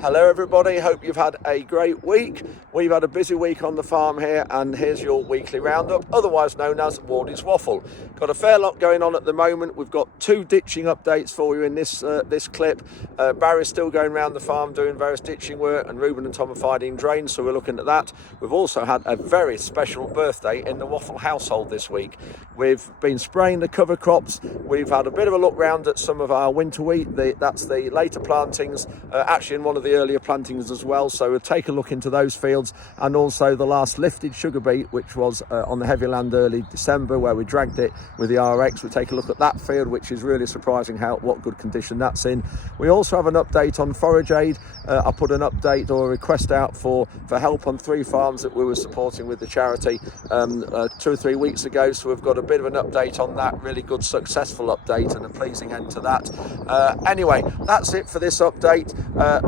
Hello everybody, hope you've had a great week. We've had a busy week on the farm here, and here's your weekly roundup, otherwise known as Wardy's Waffle. Got a fair lot going on at the moment. We've got 2 ditching updates for you in this clip. Barry's still going around the farm doing various ditching work, and Ruben and Tom are finding drains, so we're looking at that. We've also had a very special birthday in the Waffle household this week. We've been spraying the cover crops. We've had a bit of a look round at some of our winter wheat. That's the later plantings, actually in one of the earlier plantings as well, so we'll take a look into those fields, and also the last lifted sugar beet, which was on the heavy land early December, where we dragged it with the RX. We'll take a look at that field, which is really surprising what good condition that's in. We also have an update on Forage Aid. I put an update or a request out for help on 3 farms that we were supporting with the charity 2 or 3 weeks ago, so we've got a bit of an update on that. Really good successful update and a pleasing end to that. Anyway, that's it for this update.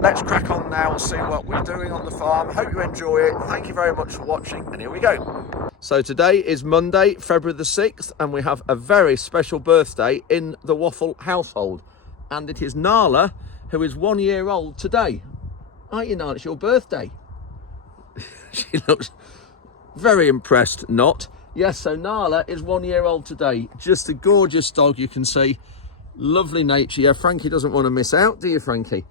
Let's crack on now and see what we're doing on the farm. Hope you enjoy it. Thank you very much for watching, and here we go. So today is Monday, February the 6th, and we have a very special birthday in the Waffle household, and it is Nala, who is 1 year old today. Aren't you, Nala? It's your birthday. She looks very impressed, not. Yes, so Nala is 1 year old today. Just a gorgeous dog, you can see. Lovely nature. Yeah, Frankie doesn't want to miss out, do you, Frankie?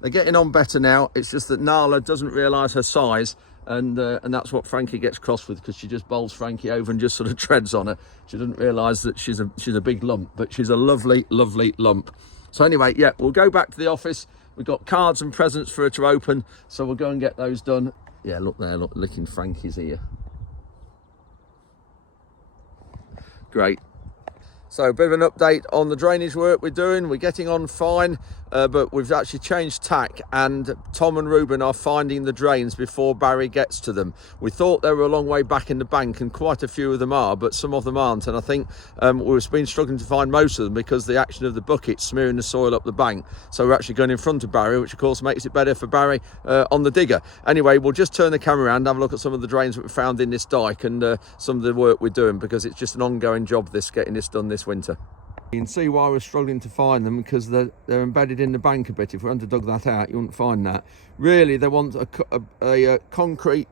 They're getting on better now. It's just that Nala doesn't realise her size, and that's what Frankie gets cross with, because she just bowls Frankie over and just sort of treads on her. She doesn't realise that she's a big lump, but she's a lovely, lovely lump. So anyway, yeah, we'll go back to the office. We've got cards and presents for her to open, so we'll go and get those done. Yeah, look there, look, licking Frankie's ear. Great. So a bit of an update on the drainage work we're doing. We're getting on fine, but we've actually changed tack, and Tom and Ruben are finding the drains before Barry gets to them. We thought they were a long way back in the bank, and quite a few of them are, but some of them aren't. And I think we've been struggling to find most of them because the action of the bucket smearing the soil up the bank. So we're actually going in front of Barry, which of course makes it better for Barry on the digger. Anyway, we'll just turn the camera around and have a look at some of the drains that we found in this dike, and some of the work we're doing, because it's just an ongoing job, getting this done this winter. You can see why we're struggling to find them, because they're embedded in the bank a bit. If we hadn't dug that out, you wouldn't find that. Really, they want a concrete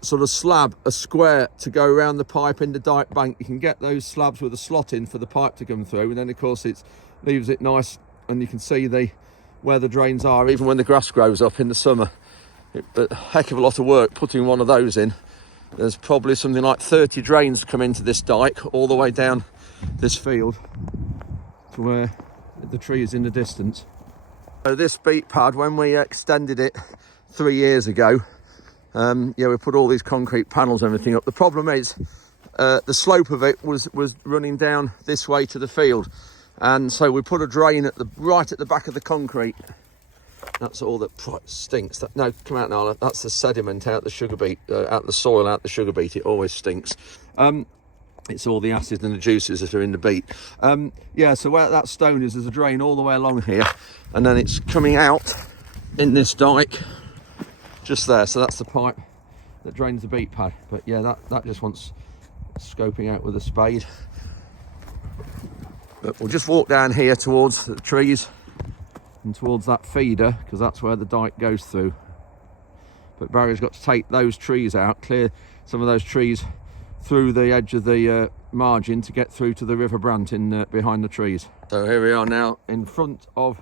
sort of slab, a square, to go around the pipe in the Dyke bank. You can get those slabs with a slot in for the pipe to come through, and then of course it leaves it nice, and you can see where the drains are, even when the grass grows up in the summer. A heck of a lot of work putting one of those in. There's probably something like 30 drains come into this dike all the way down this field to where the tree is in the distance. So this beet pad, when we extended it 3 years ago, yeah, we put all these concrete panels and everything up. The problem is the slope of it was running down this way to the field, and so we put a drain right at the back of the concrete. That's all that stinks. No, come out, Nala. That's the sediment out the sugar beet, out the soil, out the sugar beet. It always stinks. It's all the acid and the juices that are in the beet. Yeah, so where that stone is, there's a drain all the way along here, and then it's coming out in this dike just there. So that's the pipe that drains the beet pad. But yeah, that just wants scoping out with a spade. But we'll just walk down here towards the trees and towards that feeder, because that's where the dike goes through. But Barry's got to take those trees out, clear some of those trees through the edge of the margin to get through to the river brant in behind the trees. So here we are now in front of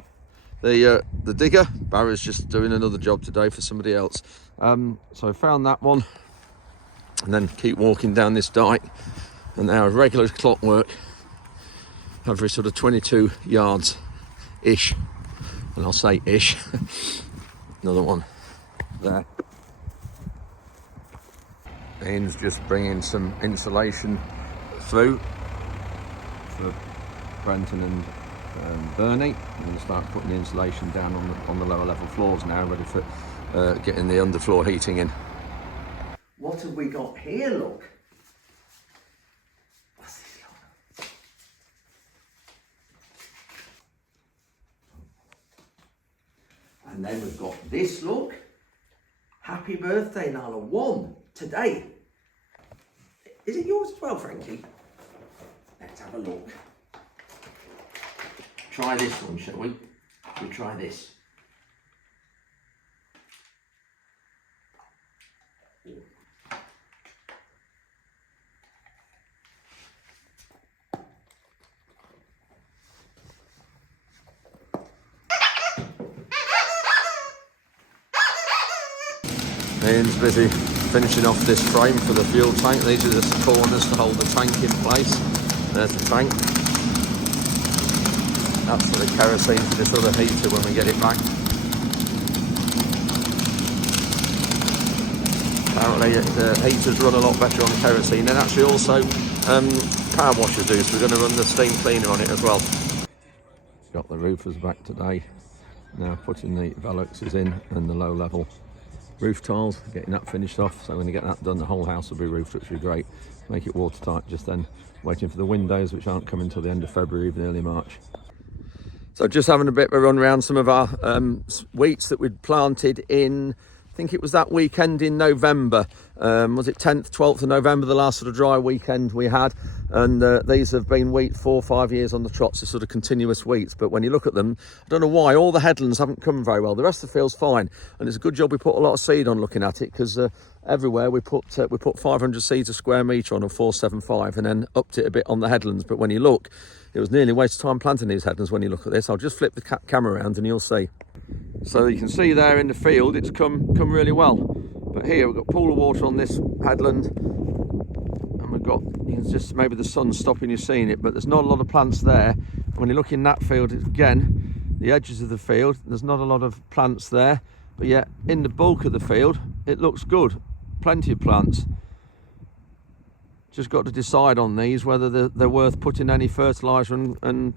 the digger. Barry's just doing another job today for somebody else. So I found that one, and then keep walking down this dike, and our regular clockwork every sort of 22 yards ish. And I'll say ish. Another one there. Ian's just bringing some insulation through for Brenton and Bernie. I'm going to start putting the insulation down on the lower level floors now, ready for getting the underfloor heating in. What have we got here, look? What's this? And then we've got this, look. Happy birthday, Nala. 1 today. Is it yours as well, Frankie? Let's have a look. Try this one, shall we? We'll try this. Ian's busy finishing off this frame for the fuel tank. These are just the corners to hold the tank in place. There's the tank. That's for the kerosene for this other heater when we get it back. Apparently the heaters run a lot better on kerosene, and actually also power washers do, so we're going to run the steam cleaner on it as well. Got the roofers back today. Now putting the veluxes in and the low level roof tiles, getting that finished off. So when you get that done, the whole house will be roofed, which will be great. Make it watertight just then. Waiting for the windows, which aren't coming until the end of February, even early March. So just having a bit of a run around some of our wheats that we'd planted in, I think it was that weekend in November. Was it 10th, 12th of November, the last sort of dry weekend we had. And these have been wheat 4 or 5 years on the trots, so sort of continuous wheats. But when you look at them, I don't know why, all the headlands haven't come very well. The rest of the field's fine. And it's a good job we put a lot of seed on looking at it, because everywhere we put 500 seeds a square metre on, or 475, and then upped it a bit on the headlands. But when you look, it was nearly a waste of time planting these headlands when you look at this. I'll just flip the camera around and you'll see. So you can see there in the field, it's come really well. But here we've got a pool of water on this headland, and we've got, you can just, maybe the sun's stopping you seeing it, but there's not a lot of plants there. When you look in that field, again, the edges of the field, there's not a lot of plants there, but yet in the bulk of the field, it looks good. Plenty of plants. Just got to decide on these whether they're worth putting any fertiliser and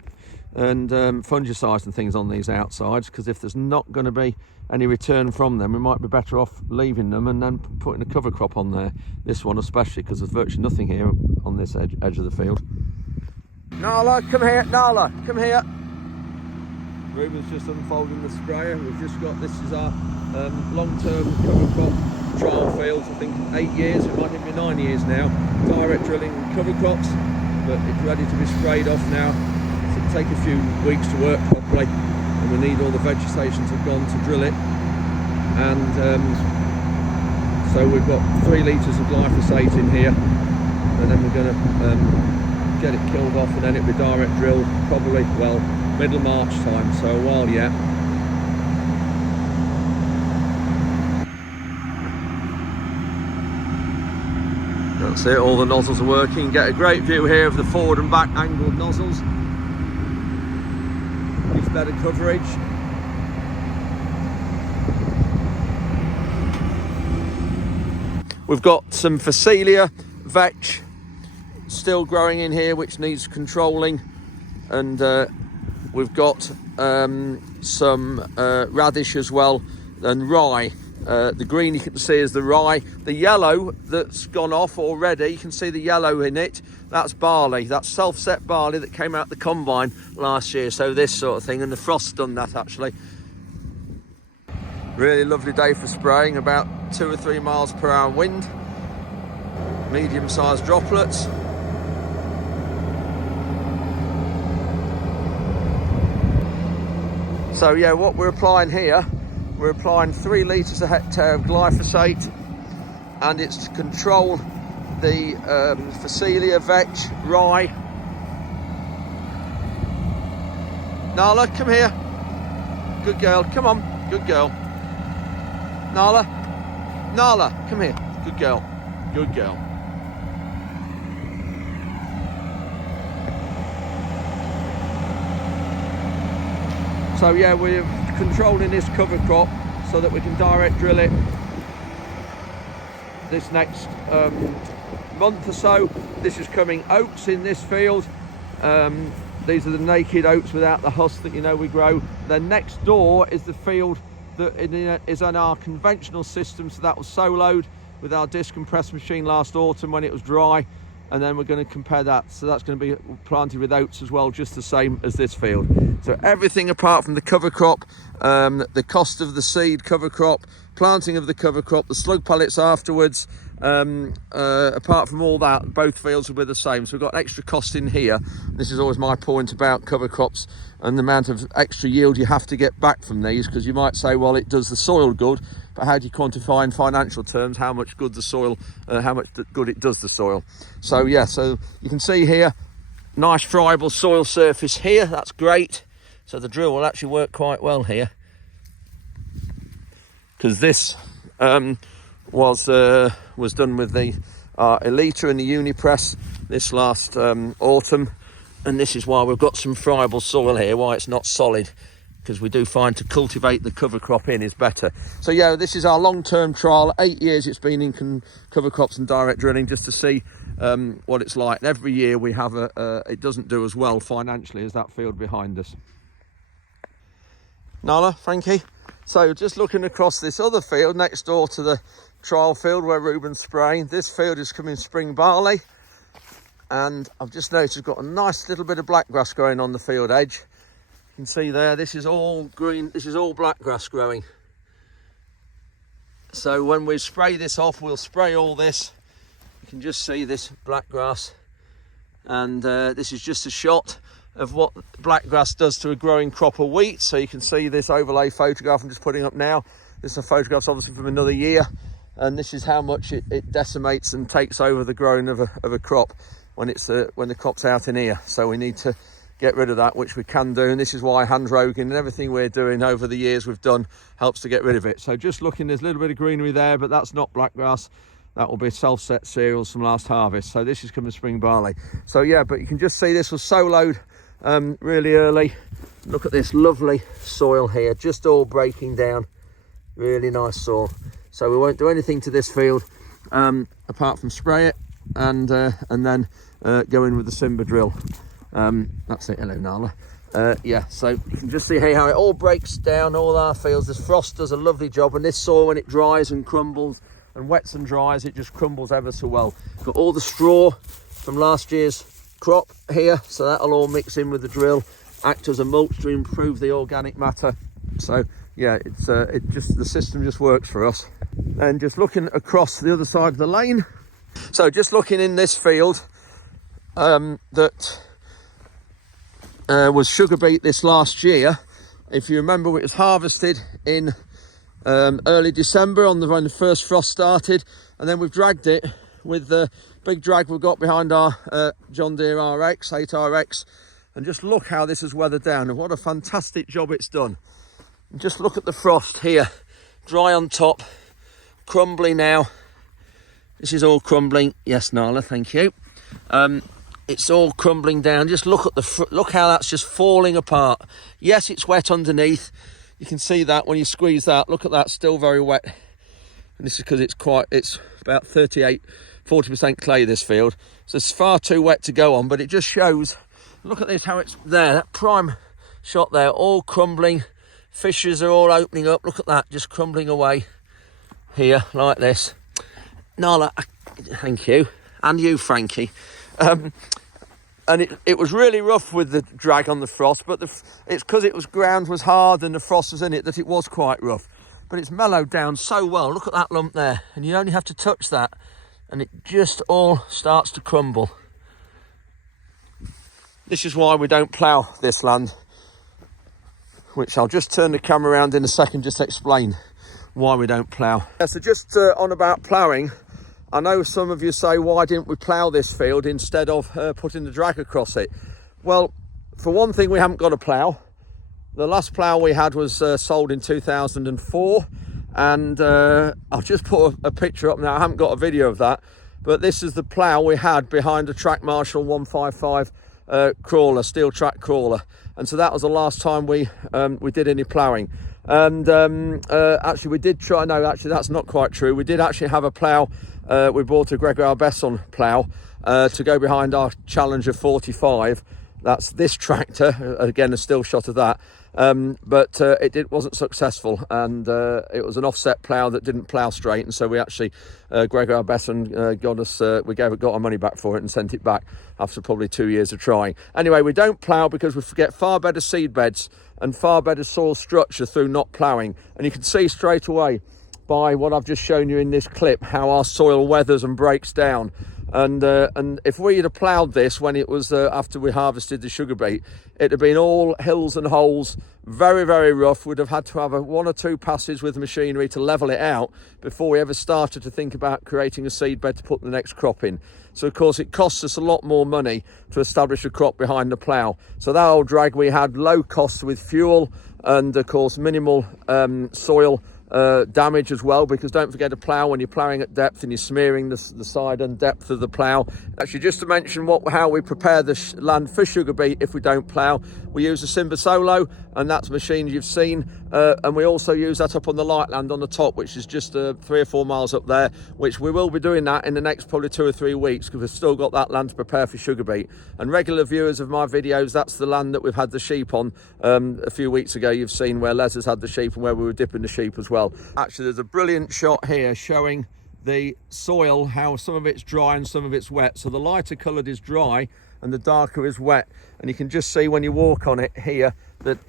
fungicides and things on these outsides, because if there's not going to be any return from them, we might be better off leaving them and then putting a cover crop on there. This one especially, because there's virtually nothing here on this edge of the field. Nala, come here. Nala, come here. Ruben's just unfolding the sprayer. We've just got, this is our long-term cover crop trial fields. I think 8 years, it might even be 9 years now. Direct drilling cover crops, but it's ready to be sprayed off now. So it'll take a few weeks to work properly, and we need all the vegetation to have gone to drill it. And so we've got 3 litres of glyphosate in here, and then we're going to get it killed off, and then it'll be direct drilled probably, well, middle March time, so a while yet. That's it, all the nozzles are working. Get a great view here of the forward and back angled nozzles. Gives better coverage. We've got some Phacelia vetch still growing in here, which needs controlling, and we've got some radish as well, and rye. The green you can see is the rye. The yellow that's gone off already, you can see the yellow in it, that's barley. That's self-set barley that came out the combine last year, so this sort of thing, and the frost's done that actually. Really lovely day for spraying, about 2 or 3 miles per hour wind, medium-sized droplets. So yeah, what we're applying here, we're applying 3 litres a hectare of glyphosate, and it's to control the Phacelia vetch rye. Nala, come here. Good girl, come on, good girl. Nala, Nala, come here. Good girl, good girl. So yeah, we're controlling this cover crop so that we can direct drill it this next month or so. This is coming oats in this field. These are the naked oats without the husk that you know we grow. Then next door is the field that is on our conventional system, so that was soloed with our disc and press machine last autumn when it was dry, and then we're going to compare that, so that's going to be planted with oats as well, just the same as this field. So everything apart from the cover crop, the cost of the seed cover crop, planting of the cover crop, the slug pellets afterwards, apart from all that, both fields will be the same. So we've got extra cost in here. This is always my point about cover crops and the amount of extra yield you have to get back from these, because you might say, well, it does the soil good, but how do you quantify in financial terms how much good the soil, how much good it does the soil? So yeah, so you can see here, nice friable soil surface here, that's great. So the drill will actually work quite well here, because this was done with the Elita and the Unipress this last autumn, and this is why we've got some friable soil here, why it's not solid, because we do find to cultivate the cover crop in is better. So yeah, this is our long-term trial. 8 years it's been in cover crops and direct drilling, just to see what it's like. And every year we have it doesn't do as well financially as that field behind us. Nala, Frankie. So just looking across this other field next door to the trial field where Ruben's spraying, this field is coming spring barley, and I've just noticed we've got a nice little bit of black grass growing on the field edge. You can see there, this is all green, this is all black grass growing. So when we spray this off, we'll spray all this. You can just see this black grass, and this is just a shot of what black grass does to a growing crop of wheat. So you can see this overlay photograph I'm just putting up now. This is a photograph obviously from another year, and this is how much it decimates and takes over the growing of a crop when the crop's out in here. So we need to get rid of that, which we can do, and this is why hand roguing and everything we're doing over the years we've done helps to get rid of it. So just looking, there's a little bit of greenery there, but that's not black grass. That will be self-set cereals from last harvest. So this is coming spring barley. So yeah, but you can just see this was soloed really early. Look at this lovely soil here, just all breaking down. Really nice soil. So we won't do anything to this field apart from spray it and then go in with the Simba drill. That's it. Hello, Nala. Yeah, so you can just see here how it all breaks down, all our fields. This frost does a lovely job, and this soil, when it dries and crumbles and wets and dries, it just crumbles ever so well. Got all the straw from last year's crop here, so that'll all mix in with the drill, act as a mulch to improve the organic matter. So yeah, the system just works for us. And just looking across the other side of the lane, so just looking in this field that was sugar beet this last year. If you remember, it was harvested in early December when the first frost started, and then we've dragged it with the big drag we've got behind our John Deere RX 8RX, and just look how this has weathered down, and what a fantastic job it's done. And just look at the frost here, dry on top, crumbly now. This is all crumbling. Yes, Nala, thank you. It's all crumbling down. Just look at look how that's just falling apart. Yes, it's wet underneath. You can see that when you squeeze that. Look at that, still very wet. And this is because it's about 40% clay, this field. So it's far too wet to go on, but it just shows. Look at this, how it's there. That prime shot there, all crumbling. Fissures are all opening up. Look at that, just crumbling away here like this. Nala, thank you. And you, Frankie. And it was really rough with the drag on the frost, but it's because ground was hard and the frost was in it that it was quite rough. But it's mellowed down so well. Look at that lump there, and you only have to touch that and it just all starts to crumble. This is why we don't plough this land, which I'll just turn the camera around in a second just to explain why we don't plough. Yeah, so just on about ploughing, I know some of you say, why didn't we plough this field instead of putting the drag across it? Well, for one thing, we haven't got a plough. The last plough we had was sold in 2004, and I'll just put a picture up now. I haven't got a video of that, but this is the plough we had behind a Track Marshall 155 crawler, steel track crawler, and so that was the last time we did any ploughing. And actually we did try, no, actually that's not quite true. We did actually have a plough. We bought a Gregoire Besson plough to go behind our Challenger 45. That's this tractor, again a still shot of that, but it wasn't successful, and it was an offset plough that didn't plough straight, and so we actually, Gregoire Besson got our money back for it and sent it back after probably 2 years of trying. Anyway, we don't plough because we get far better seed beds and far better soil structure through not ploughing, and you can see straight away by what I've just shown you in this clip how our soil weathers and breaks down. And if we'd have ploughed this when it was after we harvested the sugar beet, it'd have been all hills and holes, very, very rough. We'd have had to have one or two passes with machinery to level it out before we ever started to think about creating a seed bed to put the next crop in. So of course it costs us a lot more money to establish a crop behind the plough. So that old drag we had, low costs with fuel, and of course minimal soil damage as well, because don't forget to plough when you're ploughing at depth and you're smearing the side and depth of the plough. Actually, just to mention how we prepare the land for sugar beet if we don't plough, we use a Simba Solo, and that's machines you've seen, and we also use that up on the light land on the top, which is just 3 or 4 miles up there, which we will be doing that in the next probably 2 or 3 weeks, because we've still got that land to prepare for sugar beet. And regular viewers of my videos, that's the land that we've had the sheep on. A few weeks ago you've seen where Les has had the sheep and where we were dipping the sheep as well. Actually, there's a brilliant shot here showing the soil, how some of it's dry and some of it's wet. So the lighter coloured is dry and the darker is wet, and you can just see when you walk on it here that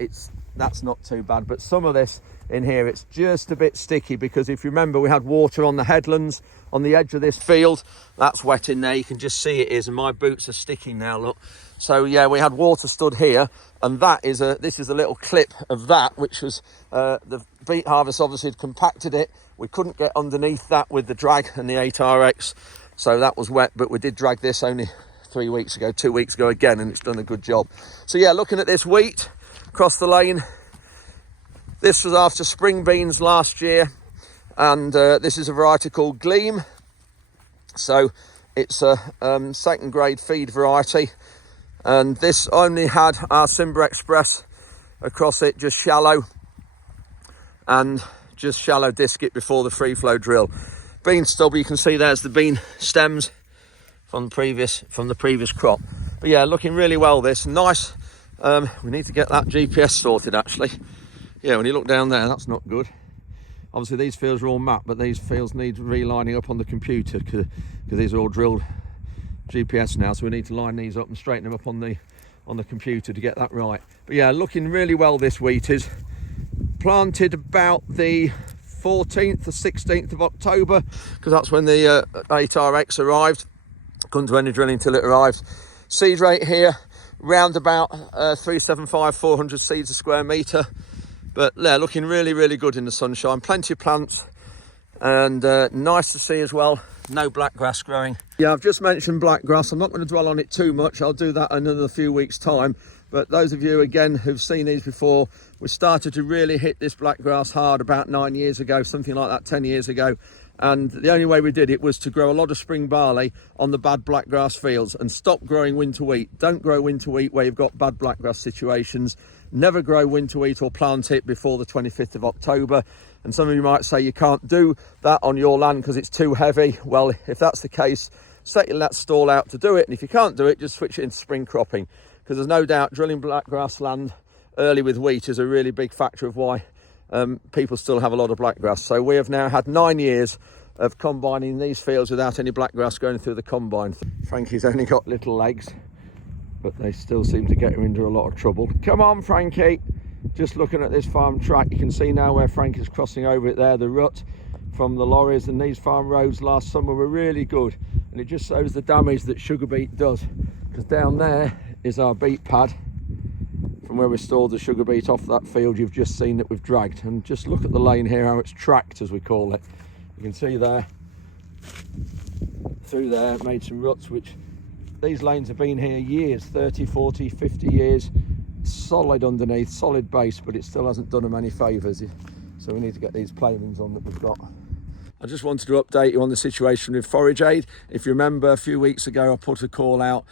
that's not too bad. But some of this in here, it's just a bit sticky, because if you remember, we had water on the headlands on the edge of this field. That's wet in there, you can just see it is, and my boots are sticking now, look. So yeah, we had water stood here, and this is a little clip of that, which was the beet harvest obviously had compacted it. We couldn't get underneath that with the drag and the 8RX, so that was wet, but we did drag this only 2 weeks ago again, and it's done a good job. So yeah, looking at this wheat across the lane, this was after spring beans last year, and this is a variety called Gleam. So it's a second grade feed variety, and this only had our Simba Express across it, just shallow, and just shallow disc it before the free flow drill. Bean stubble, you can see there's the bean stems from the previous crop. But yeah, looking really well, this nice. We need to get that GPS sorted actually. Yeah, when you look down there, that's not good. Obviously these fields are all mapped, but these fields need relining up on the computer, because these are all drilled GPS now, so we need to line these up and straighten them up on the computer to get that right. But yeah, looking really well, this wheat is. Planted about the 14th or 16th of October, because that's when the 8RX arrived. Couldn't do any drilling till it arrived. Seed rate here round about 375, 400 seeds a square metre. But yeah, looking really, really good in the sunshine. Plenty of plants, and nice to see as well, no black grass growing. Yeah, I've just mentioned black grass. I'm not going to dwell on it too much. I'll do that in another few weeks' time. But those of you, again, who've seen these before, we started to really hit this black grass hard about 9 years ago, something like that, 10 years ago. And the only way we did it was to grow a lot of spring barley on the bad black grass fields and stop growing winter wheat. Don't grow winter wheat where you've got bad black grass situations. Never grow winter wheat or plant it before the 25th of October. And some of you might say you can't do that on your land because it's too heavy. Well, if that's the case, set your stall out to do it. And if you can't do it, just switch it into spring cropping, because there's no doubt drilling black grass land early with wheat is a really big factor of why people still have a lot of black grass. So we have now had 9 years of combining these fields without any black grass going through the combine. Frankie's only got little legs, but they still seem to get him into a lot of trouble. Come on, Frankie. Just looking at this farm track, you can see now where Frankie's crossing over it there, the rut from the lorries. And these farm roads last summer were really good, and it just shows the damage that sugar beet does, because down there is our beet pad from where we stored the sugar beet off that field you've just seen that we've dragged. And just look at the lane here, how it's tracked, as we call it. You can see there, through there, made some ruts, which these lanes have been here years, 30, 40, 50 years, solid underneath, solid base, but it still hasn't done them any favours. So we need to get these planings on that we've got. I just wanted to update you on the situation with Forage Aid. If you remember, a few weeks ago I put a call out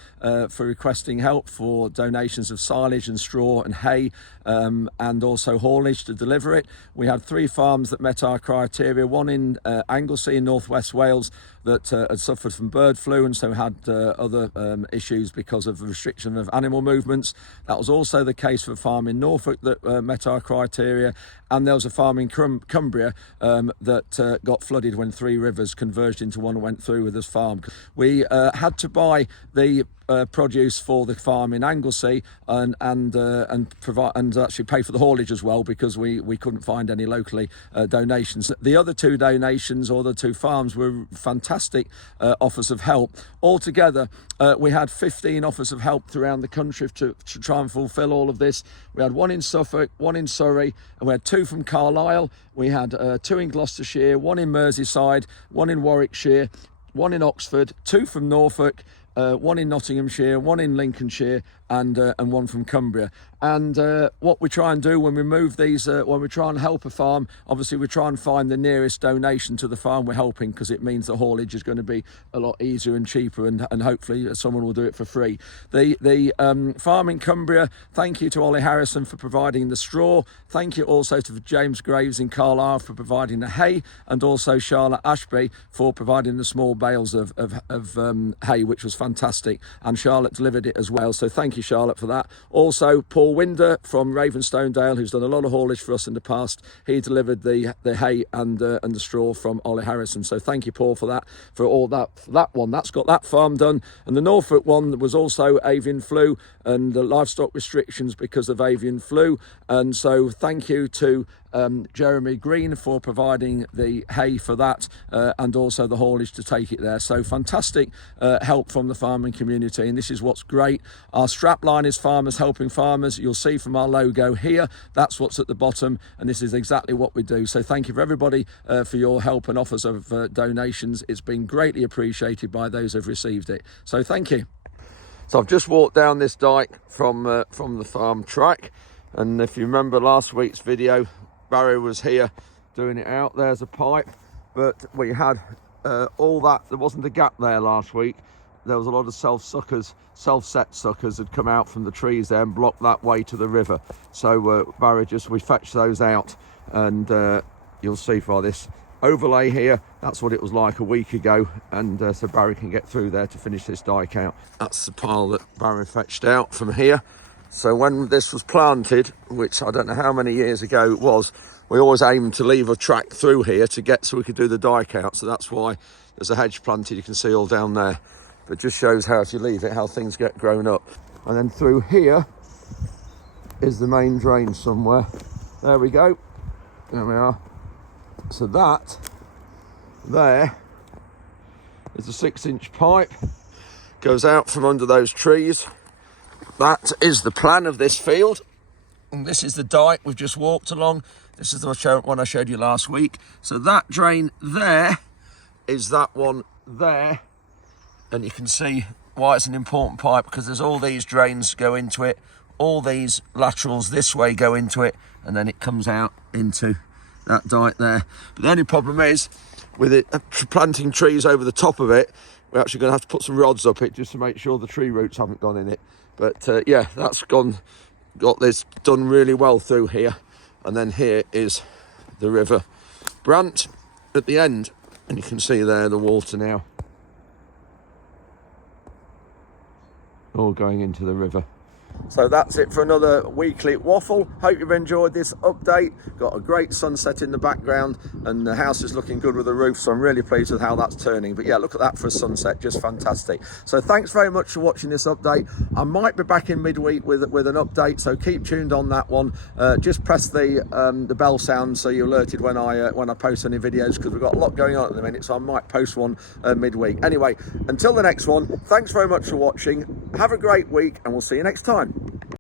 for requesting help for donations of silage and straw and hay, and also haulage to deliver it. We had 3 farms that met our criteria, one in Anglesey in northwest Wales that had suffered from bird flu and so had other issues because of the restriction of animal movements. That was also the case for a farm in Norfolk that met our criteria, and there was a farm in Cumbria that got flooded when 3 rivers converged into one and went through with this farm. We had to buy the produce for the farm in Anglesey and provide and actually pay for the haulage as well, because we couldn't find any locally donations. The other 2 donations, or the 2 farms, were fantastic offers of help. Altogether we had 15 offers of help around the country to try and fulfill all of this. We had 1 in Suffolk, 1 in Surrey, and we had 2 from Carlisle. We had 2 in Gloucestershire, 1 in Merseyside, 1 in Warwickshire, 1 in Oxford, 2 from Norfolk, 1 in Nottinghamshire, 1 in Lincolnshire, and 1 from Cumbria. And what we try and do when we move these, when we try and help a farm, obviously we try and find the nearest donation to the farm we're helping, because it means the haulage is going to be a lot easier and cheaper, and hopefully someone will do it for free. The farm in Cumbria, thank you to Ollie Harrison for providing the straw. Thank you also to James Graves in Carlisle for providing the hay, and also Charlotte Ashby for providing the small bales of hay, which was fantastic, and Charlotte delivered it as well, so thank you, Charlotte, for that. Also Paul Winder from Ravenstonedale, who's done a lot of haulage for us in the past, he delivered the hay and the straw from Ollie Harrison, so thank you, Paul, for that, for all that one. That's got that farm done. And the Norfolk one was also avian flu and the livestock restrictions because of avian flu, and so thank you to Jeremy Green for providing the hay for that, and also the haulage to take it there. So fantastic help from the farming community, and this is what's great. Our strapline is Farmers Helping Farmers. You'll see from our logo here, that's what's at the bottom, and this is exactly what we do. So thank you for everybody for your help and offers of donations. It's been greatly appreciated by those who've received it, so thank you. So I've just walked down this dike from the farm track, and if you remember last week's video, Barry was here doing it out. There's a pipe, but we had all that. There wasn't a gap there last week. There was a lot of self-set suckers had come out from the trees there and blocked that way to the river. So Barry we fetched those out, and you'll see by this overlay here, that's what it was like a week ago, and so Barry can get through there to finish this dike out. That's the pile that Barry fetched out from here. So when this was planted, which I don't know how many years ago it was, we always aimed to leave a track through here so we could do the dike out. So that's why there's a hedge planted, you can see all down there. But it just shows how, if you leave it, how things get grown up. And then through here is the main drain somewhere. There we go. There we are. So that there is a 6-inch pipe, goes out from under those trees. That is the plan of this field, and this is the dike we've just walked along. This is the one I showed you last week. So that drain there is that one there, and you can see why it's an important pipe, because there's all these drains go into it, all these laterals this way go into it, and then it comes out into that dike there. But the only problem is with it planting trees over the top of it, we're actually going to have to put some rods up it just to make sure the tree roots haven't gone in it. But yeah, that's got this done really well through here. And then here is the River Brant at the end, and you can see there the water now all going into the river. So that's it for another weekly waffle. Hope you've enjoyed this update. Got a great sunset in the background, and the house is looking good with the roof, so I'm really pleased with how that's turning. But yeah, look at that for a sunset, just fantastic. So thanks very much for watching this update. I might be back in midweek with an update, so keep tuned on that one. Just press the bell sound so you're alerted when I post any videos, because we've got a lot going on at the minute, so I might post one midweek. Anyway, until the next one, thanks very much for watching. Have a great week, and we'll see you next time.